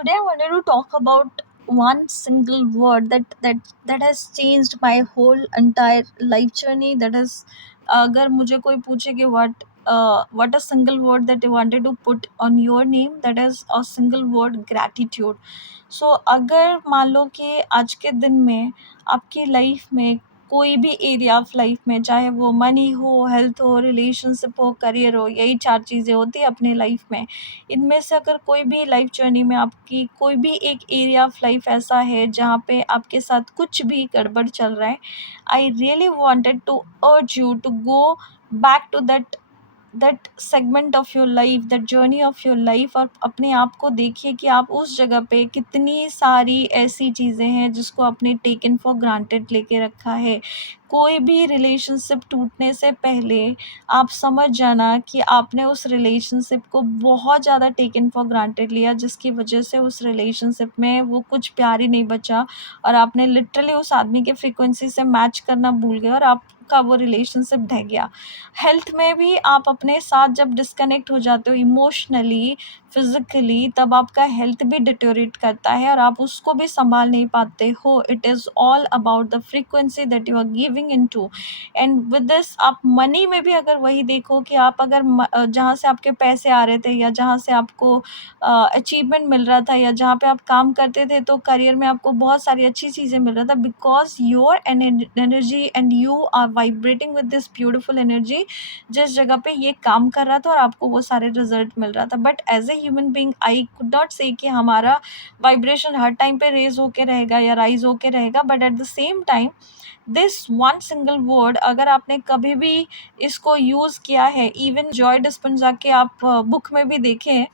Today I wanted to talk about one single word that has changed my whole entire life journey. That is, अगर मुझे कोई पूछे कि what a single word that you wanted to put on your name, that is a single word, gratitude. So अगर मान लो कि आज के दिन में आपकी लाइफ में कोई भी एरिया ऑफ लाइफ में, चाहे वो मनी हो, हेल्थ हो, रिलेशनशिप हो, करियर हो, यही चार चीज़ें होती है अपने लाइफ में। इनमें से अगर कोई भी लाइफ जर्नी में आपकी कोई भी एक एरिया ऑफ लाइफ ऐसा है जहाँ पे आपके साथ कुछ भी गड़बड़ चल रहा है, I really wanted to urge you to go back to that segment of your life, that journey of your life, और अपने आप को देखिए कि आप उस जगह पे कितनी सारी ऐसी चीज़ें हैं जिसको आपने टेकन फॉर ग्रांटेड लेके रखा है। कोई भी रिलेशनशिप टूटने से पहले आप समझ जाना कि आपने उस रिलेशनशिप को बहुत ज़्यादा टेकन फॉर ग्रांटेड लिया, जिसकी वजह से उस रिलेशनशिप में वो कुछ प्यार ही नहीं बचा, और आपने लिटरली उस आदमी के फ्रीक्वेंसी से मैच करना भूल गए और आपका वो रिलेशनशिप ढह गया। हेल्थ में भी आप अपने साथ जब डिस्कनेक्ट हो जाते हो इमोशनली, फिजिकली, तब आपका हेल्थ भी डिटोरेट करता है और आप उसको भी संभाल नहीं पाते हो। It is all about the frequency that you are giving into. And with this आप मनी में भी अगर वही देखो कि आप अगर जहाँ से आपके पैसे आ रहे थे, या जहाँ से आपको अचीवमेंट मिल रहा था, या जहाँ पे आप काम करते थे तो करियर में आपको बहुत सारी अच्छी चीज़ें मिल रहा था, because your energy and you are vibrating with this beautiful energy, जिस जगह पे ये काम कर रहा था और आपको वो सारे रिजल्ट मिल रहा था। But as a human being I could not say कि हमारा वाइब्रेशन हर टाइम पे रेज होके रहेगा या राइज होके रहेगा, but at the same time this one single word, अगर आपने कभी भी इसको यूज़ किया है, इवन जॉय डिस्पेंजा के आप बुक में भी देखें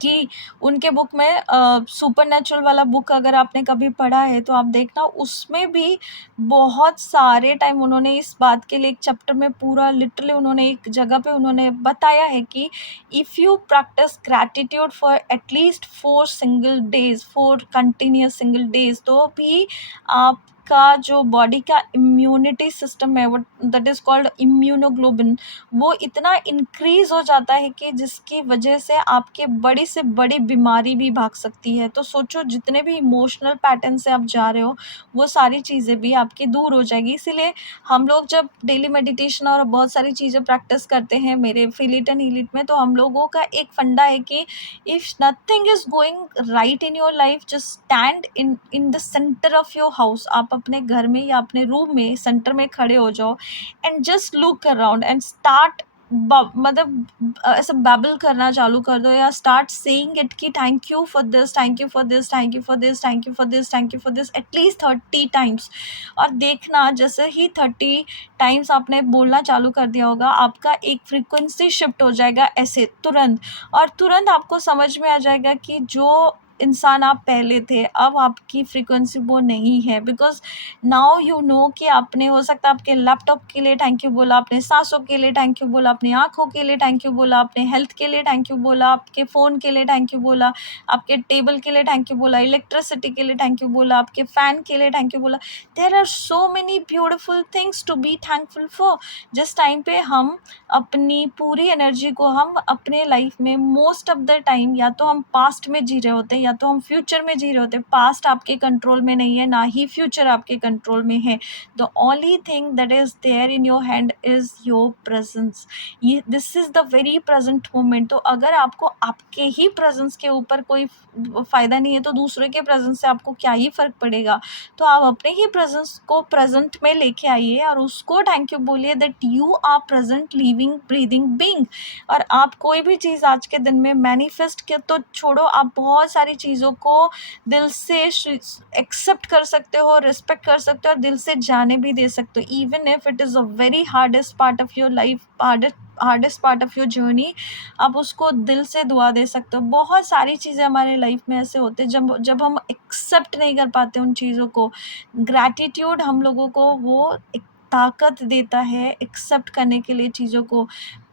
कि उनके बुक में सुपर नेचुरल वाला बुक अगर आपने कभी पढ़ा है तो आप देखना, उसमें भी बहुत सारे टाइम उन्होंने इस बात के लिए एक चैप्टर में पूरा लिटरली उन्होंने एक जगह पे उन्होंने बताया है कि if you practice gratitude for at least 4 single days, 4 continuous single days, तो भी आपका जो बॉडी का इम्यूनिटी सिस्टम है, वो दैट इज़ कॉल्ड इम्यूनोग्लोबिन, वो इतना इंक्रीज हो जाता है कि जिसकी वजह से आपके बड़ी से बड़ी बीमारी भी भाग सकती है। तो सोचो, जितने भी इमोशनल पैटर्न से आप जा रहे हो वो सारी चीज़ें भी आपकी दूर हो जाएगी। इसीलिए हम लोग जब डेली मेडिटेशन और बहुत सारी चीज़ें प्रैक्टिस करते हैं मेरे feel it and heal it में, तो हम लोगों का एक फंडा है कि if nothing is going right in your life, just stand in the centre of your house. आप अपने घर में या अपने रूम में सेंटर में खड़े हो जाओ and just look around and start, मतलब ऐसा बैबल करना चालू कर दो, या स्टार्ट सेइंग इट कि thank you for this, thank you for this, thank you for this, thank you for this, thank you for this, at least 30 times. और देखना, जैसे ही 30 टाइम्स आपने बोलना चालू कर दिया होगा, आपका एक फ्रीक्वेंसी शिफ्ट हो जाएगा ऐसे तुरंत, और तुरंत आपको समझ में आ जाएगा कि जो इंसान आप पहले थे अब आपकी फ्रीक्वेंसी वो नहीं है। बिकॉज नाउ यू नो कि आपने, हो सकता है आपके लैपटॉप के लिए थैंक यू बोला, अपने सांसों के लिए थैंक यू बोला, अपनी आँखों के लिए थैंक यू बोला, अपने हेल्थ के लिए थैंक यू बोला, आपके फ़ोन के लिए थैंक यू बोला, आपके टेबल के लिए थैंक यू बोला, इलेक्ट्रिसिटी के लिए थैंक यू बोला, आपके फ़ैन के लिए थैंक यू बोला। There are so many beautiful things to be thankful for. जिस टाइम पे हम अपनी पूरी एनर्जी को हम अपने लाइफ में मोस्ट ऑफ द टाइम, या तो हम पास्ट में जी रहे होते हैं या तो हम फ्यूचर में जी रहे होते हैं। पास्ट आपके कंट्रोल में नहीं है, ना ही फ्यूचर आपके कंट्रोल में है। The only thing that is there in your hand is your presence. ये this is the very present moment. तो अगर आपको आपके ही प्रेजेंस के ऊपर कोई फ़ायदा नहीं है तो दूसरे के प्रेजेंस से आपको क्या ही फ़र्क पड़ेगा। तो आप अपने ही प्रेजेंस को प्रेजेंट में लेके आइए और उसको थैंक यू बोलिए that you are present living breathing being. और आप कोई भी चीज़ आज के दिन में मैनिफेस्ट के तो छोड़ो, आप बहुत सारी चीज़ों को दिल से एक्सेप्ट कर सकते हो, रिस्पेक्ट कर सकते हो, और दिल से जाने भी दे सकते हो। Even if it is a very hardest part of your life, hardest part of your journey, आप उसको दिल से दुआ दे सकते हो। बहुत सारी चीज़ें हमारे लाइफ में ऐसे होते हैं जब जब हम एक्सेप्ट नहीं कर पाते उन चीज़ों को। ग्रैटिट्यूड हम लोगों को वो एक ताकत देता है एक्सेप्ट करने के लिए चीज़ों को।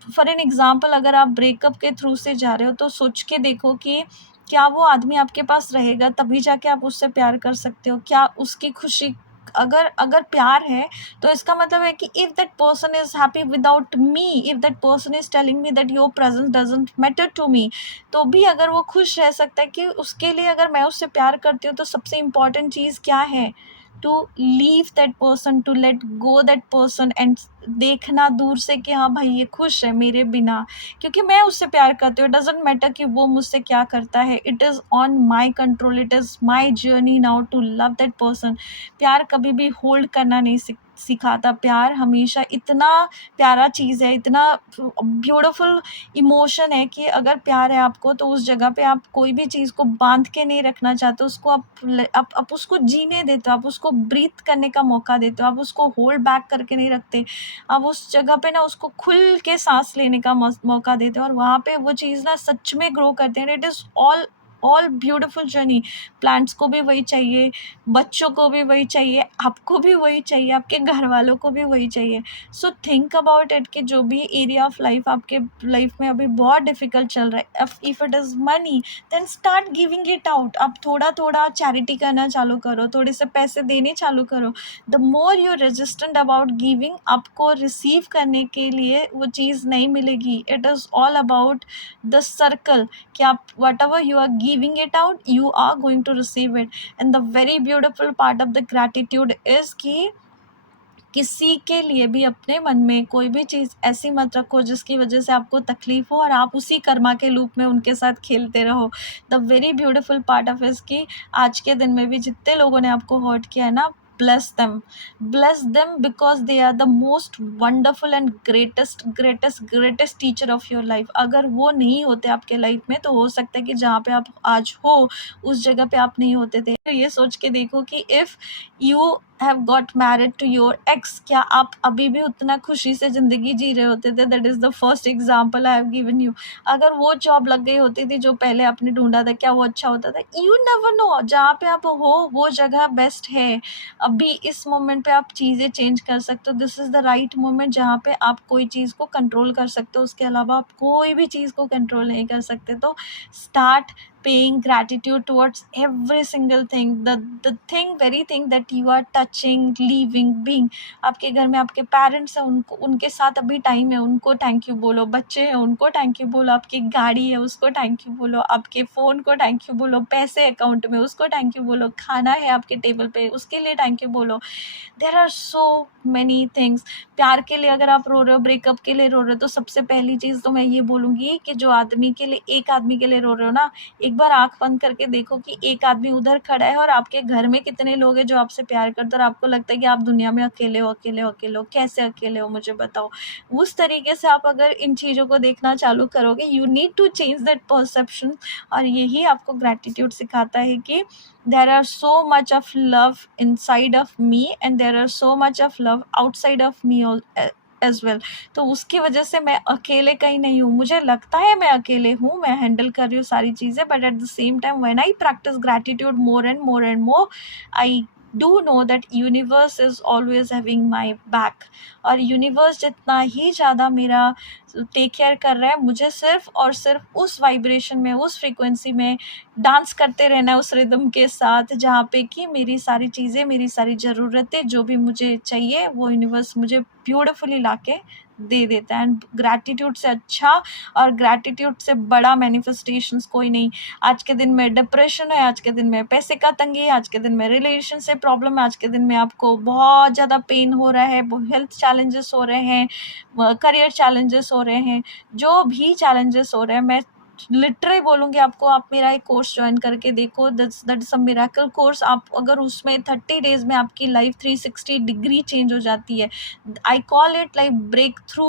फॉर एन एग्ज़ाम्पल, अगर आप ब्रेकअप के थ्रू से जा रहे हो तो सोच के देखो कि क्या वो आदमी आपके पास रहेगा तभी जाके आप उससे प्यार कर सकते हो। क्या उसकी खुशी अगर अगर प्यार है तो इसका मतलब है कि if that person is happy without me, if that person is telling me that your presence doesn't matter to me, तो भी अगर वो खुश रह सकता है, कि उसके लिए अगर मैं उससे प्यार करती हूँ तो सबसे इम्पॉर्टेंट चीज़ क्या है? To leave that person, to let go that person, and देखना दूर से कि हाँ भाई ये खुश है मेरे बिना, क्योंकि मैं उससे प्यार करती हूँ। डजेंट मैटर कि वो मुझसे क्या करता है, it is on my control, it is my journey now to love that person. प्यार कभी भी होल्ड करना नहीं सिखाता। प्यार हमेशा इतना प्यारा चीज़ है, इतना ब्यूटीफुल इमोशन है कि अगर प्यार है आपको तो उस जगह पे आप कोई भी चीज़ को बांध के नहीं रखना चाहते, उसको आप उसको जीने देते हो, आप उसको ब्रीथ करने का मौका देते हो, आप उसको होल्ड बैक करके नहीं रखते, आप उस जगह पे ना उसको खुल के सांस लेने का मौका देते हो, और वहाँ पे वो चीज़ ना सच में ग्रो करते हैं। It is all beautiful journey. Plants को भी वही चाहिए, बच्चों को भी वही चाहिए, आपको भी वही चाहिए, आपके घर वालों को भी वही चाहिए। सो थिंक अबाउट इट कि जो भी एरिया ऑफ लाइफ आपके लाइफ में अभी बहुत डिफिकल्ट चल रहा है, if it is money, then start giving it out. आप थोड़ा थोड़ा चैरिटी करना चालू करो, थोड़े से पैसे देने चालू करो। The more you resistant about giving, आपको रिसीव करने के लिए वो चीज़ नहीं मिलेगी। It is all about the circle, कि आप whatever you are giving it out, you are going to receive it. And the very beautiful part of the gratitude is कि किसी के लिए भी अपने मन में कोई भी चीज़ ऐसी मत रखो जिसकी वजह से आपको तकलीफ हो और आप उसी कर्मा के लूप में उनके साथ खेलते रहो। The very beautiful part of is कि आज के दिन में भी जितने लोगों ने आपको हर्ट किया है ना, bless them because they are the most wonderful and greatest teacher of your life. अगर वो नहीं होते आपके लाइफ में तो हो सकता है कि जहाँ पे आप आज हो उस जगह पे आप नहीं होते थे। ये सोच के देखो कि if you have got married to your ex, क्या आप अभी भी उतना खुशी से ज़िंदगी जी रहे होते थे? That is the first example I have given you. अगर वो जॉब लग गई होती थी जो पहले आपने ढूंढा था, क्या वो अच्छा होता था? यू नेवर नो, जहाँ पे आप हो वो जगह बेस्ट है। अभी इस मोमेंट पे आप चीज़ें चेंज कर सकते हो। This is the right moment जहाँ पे आप कोई चीज़ को कंट्रोल कर सकते हो, उसके अलावा आप कोई भी चीज़ को कंट्रोल नहीं कर सकते। तो start paying gratitude towards every single thing, the thing, very thing that you are touching, living, being। आपके घर में आपके पेरेंट्स हैं, उनको उनके साथ अभी टाइम है, उनको थैंक यू बोलो। बच्चे हैं, उनको थैंक यू बोलो। आपकी गाड़ी है, उसको थैंक यू बोलो। आपके फ़ोन को थैंक यू बोलो। पैसे अकाउंट में, उसको थैंक यू बोलो। खाना है आपके टेबल पे, उसके लिए थैंक यू बोलो। There are so many things. प्यार के लिए अगर आप रो रहे हो, ब्रेकअप के लिए रो रहे हो, तो सबसे पहली चीज़ तो मैं ये बोलूँगी कि जो आदमी के लिए, एक आदमी के लिए रो रहे हो ना, एक बार आँख बंद करके देखो कि एक आदमी उधर खड़ा है और आपके घर में कितने लोग हैं जो आपसे प्यार करते हैं, और आपको लगता है कि आप दुनिया में अकेले हो, अकेले हो, अकेले हो। कैसे अकेले हो, मुझे बताओ। उस तरीके से आप अगर इन चीज़ों को देखना चालू करोगे, you need to change that perception. और यही आपको ग्रैटिट्यूड सिखाता है कि there are so much of love inside of me and there are so much of love outside of me as well। तो उसकी वजह से मैं अकेले कहीं नहीं हूँ। मुझे लगता है मैं अकेले हूँ, मैं हैंडल कर रही हूँ सारी चीज़ें, but at the same time when I practice gratitude more and more and more, I do know that universe is always having my back. और यूनिवर्स जितना ही ज़्यादा मेरा टेक केयर कर रहा है, मुझे सिर्फ और सिर्फ उस वाइब्रेशन में, उस फ्रीक्वेंसी में डांस करते रहना है, उस रिदम के साथ, जहाँ पे कि मेरी सारी चीज़ें, मेरी सारी ज़रूरतें, जो भी मुझे चाहिए वो यूनिवर्स मुझे ब्यूटीफुली लाके दे देता है। एंड ग्रैटिट्यूड से अच्छा और ग्रैटिट्यूड से बड़ा मैनिफेस्टेशंस कोई नहीं। आज के दिन में डिप्रेशन है, आज के दिन में पैसे का तंगी है, आज के दिन में रिलेशन से प्रॉब्लम है, आज के दिन में आपको बहुत ज़्यादा पेन हो रहा है, हेल्थ चैलेंजेस हो रहे हैं, करियर चैलेंजेस हो रहे हैं, जो भी चैलेंजेस हो रहे हैं, मैं लिटरली बोलूँगी आपको, आप मेरा एक कोर्स ज्वाइन करके देखो, that is a miracle course. आप अगर उसमें 30 डेज़ में आपकी लाइफ 360 डिग्री चेंज हो जाती है। I call it like breakthrough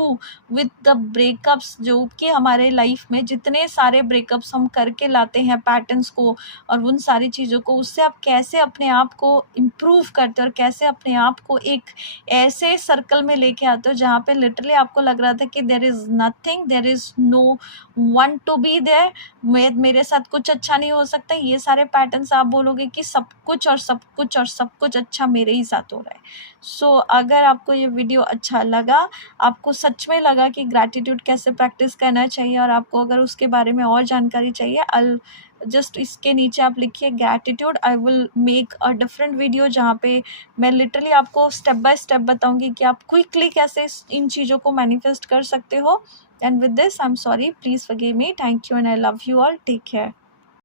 with the breakups, जो कि हमारे लाइफ में जितने सारे ब्रेकअप्स हम करके लाते हैं पैटर्न्स को और उन सारी चीज़ों को, उससे आप कैसे अपने आप को इम्प्रूव करते हो और कैसे अपने आप को एक ऐसे सर्कल में लेके आते हो जहाँ पे लिटरली आपको लग रहा था कि there is nothing, there is no one to be there, मेरे साथ कुछ अच्छा नहीं हो सकता। ये सारे पैटर्न्स आप बोलोगे कि सब कुछ और सब कुछ और सब कुछ अच्छा मेरे ही साथ हो रहा है। सो अगर आपको ये वीडियो अच्छा लगा, आपको सच में लगा कि ग्रैटिट्यूड कैसे प्रैक्टिस करना चाहिए और आपको अगर उसके बारे में और जानकारी चाहिए, जस्ट इसके नीचे आप लिखिए gratitude. I will make a different video जहाँ पे मैं लिटरली आपको स्टेप बाय स्टेप बताऊंगी कि आप क्विकली कैसे इन चीज़ों को मैनिफेस्ट कर सकते हो। And with this I am sorry, please forgive me, thank you and I love you all, take care.